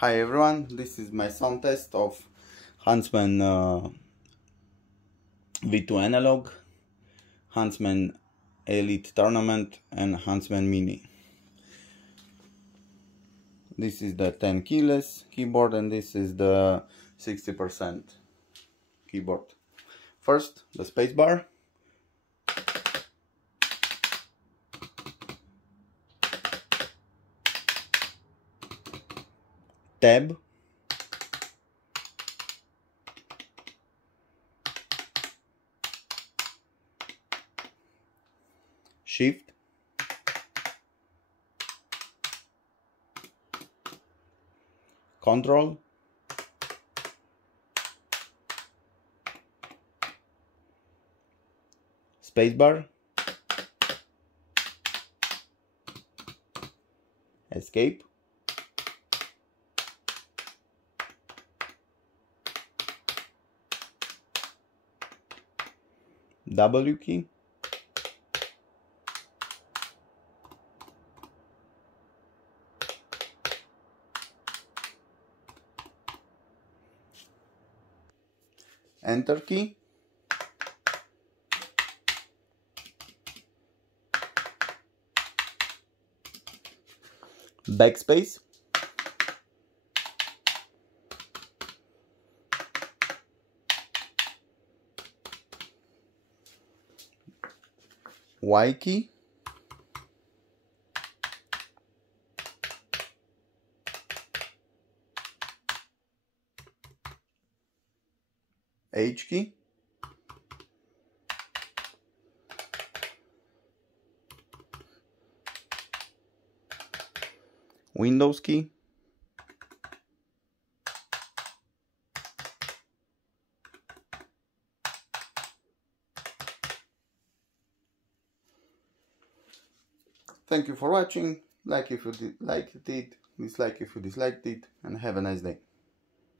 Hi everyone, this is my sound test of Huntsman V2 Analog, Huntsman Elite Tournament and Huntsman Mini. This is the 10 keyless keyboard and this is the 60% keyboard. First, the spacebar. Tab. Shift. Control. Spacebar. Escape. W key. Enter key. Backspace. Y key. H key. Windows key. Thank you for watching. Like if you liked it, dislike if you disliked it, and have a nice day.